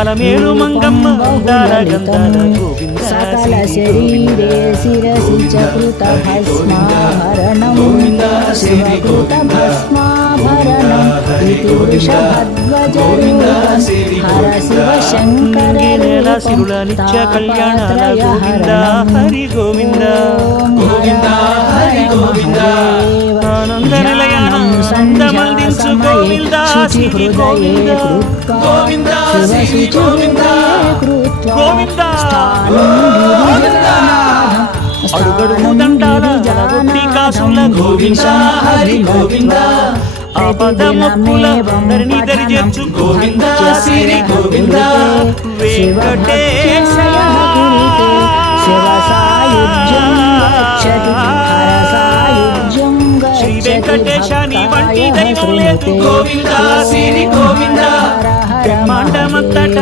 అలమేలు మంగమ్మ అందాల గంధాల గోవింద సకల శరీరే శిరసి చకృత భస్మాభరణం శివకృత భస్మాభరణం ఇది వృషభధ్వజరూపం హర శివ శంకర సిరుల నిత్య కళ్యాణాల గోవింద హరి గోవింద ఆనంద నిలయాన సందమందించు గోవింద శ్రీ గోవింద గోవింద శ్రీ గోవింద గోవింద అడుగడుగు దండాల జలగొట్టి కాసుల గోవింద హరి గోవింద ఆపద మొక్కుల అందరినీ దరి చేర్చు గోవింద శ్రీ గోవింద వెంకటేశ శ్రీ వెంకటేశ నీ వంటి దైవం లేదు గోవింద శ్రీ గోవింద బ్రహ్మాండమంతట